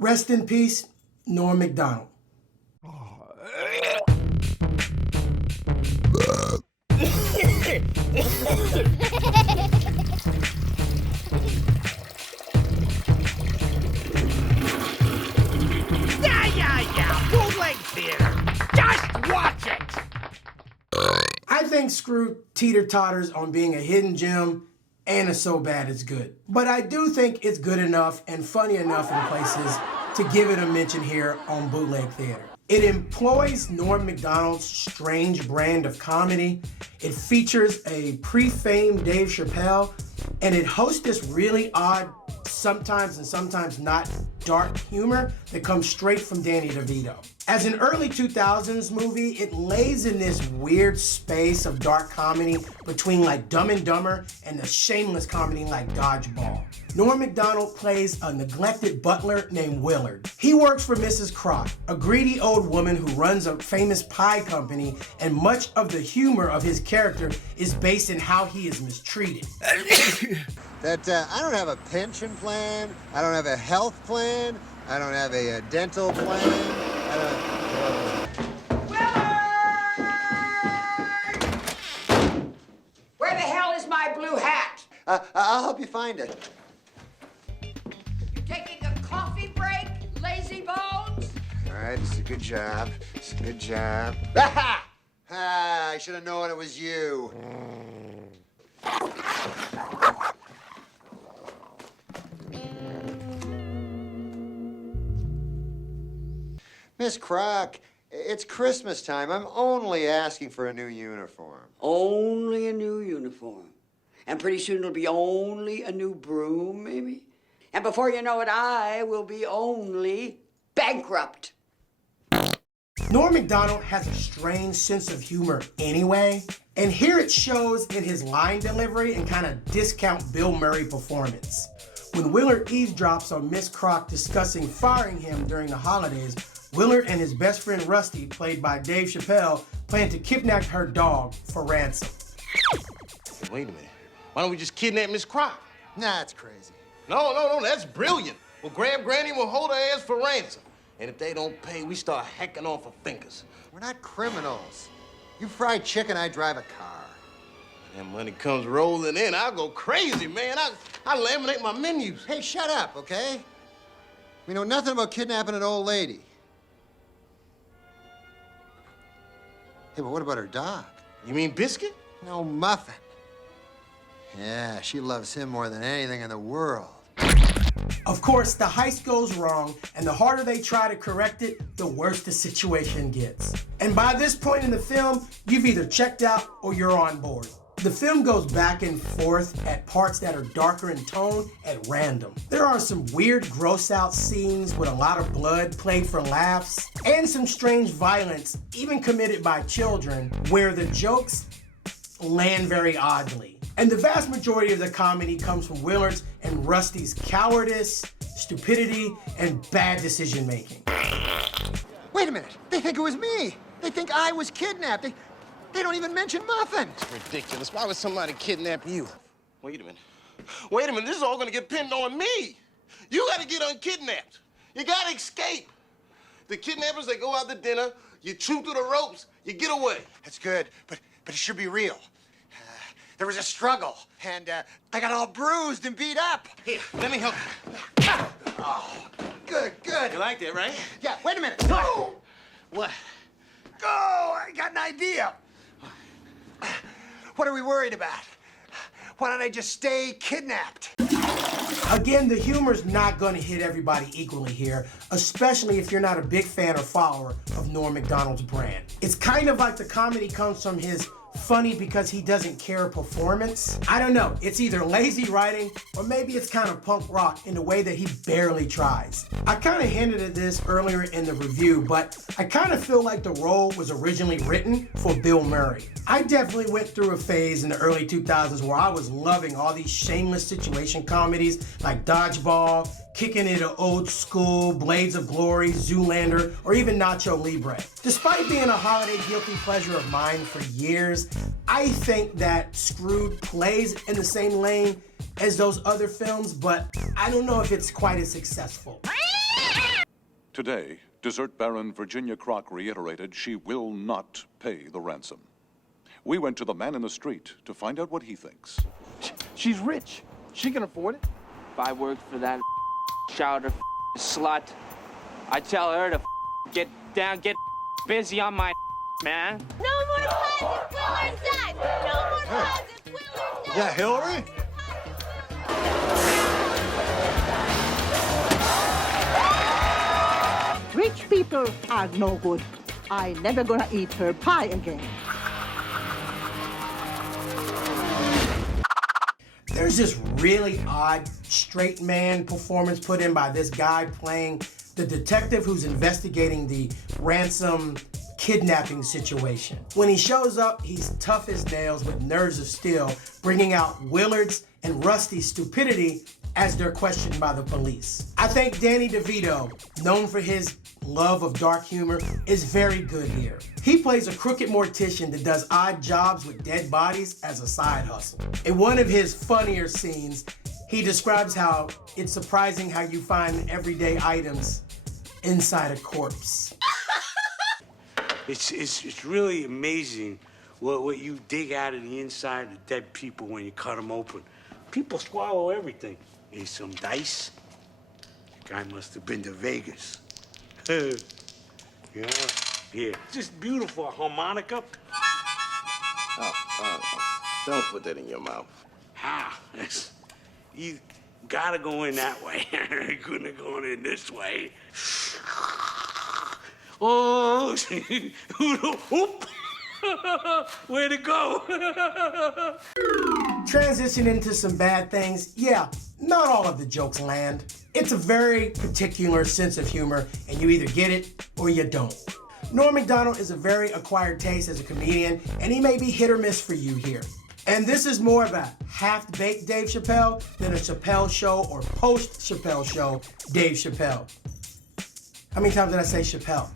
Rest in peace, Norm Macdonald. Yeah, Bootleg theater. Just watch it. I think Screwed teeter-totters on being a hidden gem and a so bad it's good. But I do think it's good enough and funny enough in places to give it a mention here on Bootleg Theater. It employs Norm Macdonald's strange brand of comedy. It features a pre-famed Dave Chappelle, and it hosts this really odd, sometimes and sometimes not, dark humor that comes straight from Danny DeVito. As an early 2000s movie, it lays in this weird space of dark comedy between like Dumb and Dumber and the shameless comedy like Dodgeball. Norm Macdonald plays a neglected butler named Willard. He works for Mrs. Croc, a greedy old woman who runs a famous pie company, and much of the humor of his character is based in how he is mistreated. I don't have a pension plan, I don't have a health plan, I don't have a dental plan, Where the hell is my blue hat? I'll help you find it. You taking a coffee break, lazy bones? All right, this is a good job. This is a good job. Ah! I should have known it was you. Miss Croc, it's Christmas time. I'm only asking for a new uniform. Only a new uniform. And pretty soon it'll be only a new broom, maybe. And before you know it, I will be only bankrupt. Norm Macdonald has a strange sense of humor anyway, and here it shows in his line delivery and kind of discount Bill Murray performance. When Willard eavesdrops on Miss Croc discussing firing him during the holidays, Willard and his best friend Rusty, played by Dave Chappelle, plan to kidnap her dog for ransom. Hey, wait a minute. Why don't we just kidnap Miss Croc? Nah, that's crazy. No, that's brilliant. We'll grab Granny and we'll hold her ass for ransom. And if they don't pay, we start hacking off her fingers. We're not criminals. You fry chicken, I drive a car. And money comes rolling in, I'll go crazy, man. I laminate my menus. Hey, shut up, okay? We know nothing about kidnapping an old lady. Hey, but what about her dog? You mean Biscuit? No, Muffin. Yeah, she loves him more than anything in the world. Of course, the heist goes wrong, and the harder they try to correct it, the worse the situation gets. And by this point in the film, you've either checked out or you're on board. The film goes back and forth at parts that are darker in tone at random. There are some weird gross out scenes with a lot of blood played for laughs, and some strange violence, even committed by children, where the jokes land very oddly. And the vast majority of the comedy comes from Willard's and Rusty's cowardice, stupidity, and bad decision making. Wait a minute, they think it was me. They think I was kidnapped. They don't even mention Muffin. It's ridiculous. Why would somebody kidnap you? Wait a minute, this is all gonna get pinned on me. You gotta get unkidnapped. You gotta escape. The kidnappers, they go out to dinner, you chew through the ropes, you get away. That's good, but it should be real. There was a struggle, and I got all bruised and beat up. Here, let me help you. Oh, good. You like that, right? Yeah, wait a minute. No! What? Oh, I got an idea. What are we worried about? Why don't I just stay kidnapped? Again, the humor's not gonna hit everybody equally here, especially if you're not a big fan or follower of Norm Macdonald's brand. It's kind of like the comedy comes from his funny because he doesn't care performance. I don't know, it's either lazy writing or maybe it's kind of punk rock in a way that he barely tries. I kind of hinted at this earlier in the review, but I kind of feel like the role was originally written for Bill Murray. I definitely went through a phase in the early 2000s where I was loving all these shameless situation comedies like Dodgeball, Kicking It Old School, Blades of Glory, Zoolander, or even Nacho Libre. Despite being a holiday guilty pleasure of mine for years, I think that Screwed plays in the same lane as those other films, but I don't know if it's quite as successful. Today, dessert baron Virginia Crock reiterated she will not pay the ransom. We went to the man in the street to find out what he thinks. She's rich. She can afford it. If I worked for that chowder slut, I'd tell her to get down, get busy on my man. No more closets, Willard's done! No more closets, Willard's done! Is that Hillary? Rich people are no good. I never gonna eat her pie again. There's this really odd straight man performance put in by this guy playing the detective who's investigating the ransom kidnapping situation. When he shows up, he's tough as nails with nerves of steel, bringing out Willard's and Rusty's stupidity as they're questioned by the police. I think Danny DeVito, known for his love of dark humor, is very good here. He plays a crooked mortician that does odd jobs with dead bodies as a side hustle. In one of his funnier scenes, he describes how it's surprising how you find everyday items inside a corpse. It's really amazing what you dig out of the inside of dead people when you cut them open. People swallow everything. Here's some dice. The guy must have been to Vegas. Yeah. Here. Just beautiful harmonica. Don't put that in your mouth. You gotta go in that way. I couldn't have gone in this way. Oh, whoop. Way to go. Transition into some bad things. Yeah, not all of the jokes land. It's a very particular sense of humor, and you either get it or you don't. Norm Macdonald is a very acquired taste as a comedian, and he may be hit or miss for you here. And this is more of a half-baked Dave Chappelle than a Chappelle show or post-Chappelle show Dave Chappelle. How many times did I say Chappelle?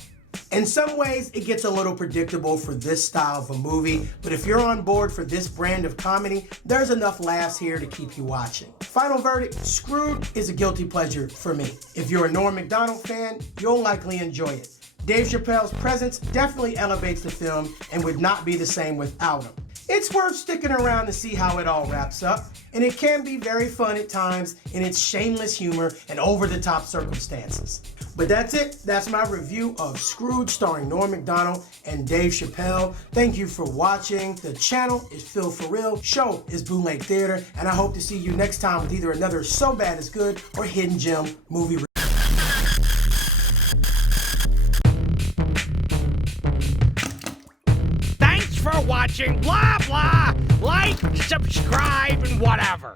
In some ways, it gets a little predictable for this style of a movie, but if you're on board for this brand of comedy, there's enough laughs here to keep you watching. Final verdict, Screwed is a guilty pleasure for me. If you're a Norm Macdonald fan, you'll likely enjoy it. Dave Chappelle's presence definitely elevates the film and would not be the same without him. It's worth sticking around to see how it all wraps up, and it can be very fun at times in its shameless humor and over-the-top circumstances. But that's it. That's my review of Scrooge starring Norm Macdonald and Dave Chappelle. Thank you for watching. The channel is Phil For Real. Show is Bootleg Theater, and I hope to see you next time with either another So Bad It's Good or Hidden Gem movie review. Thanks for watching, blah, blah. Like, subscribe, and whatever.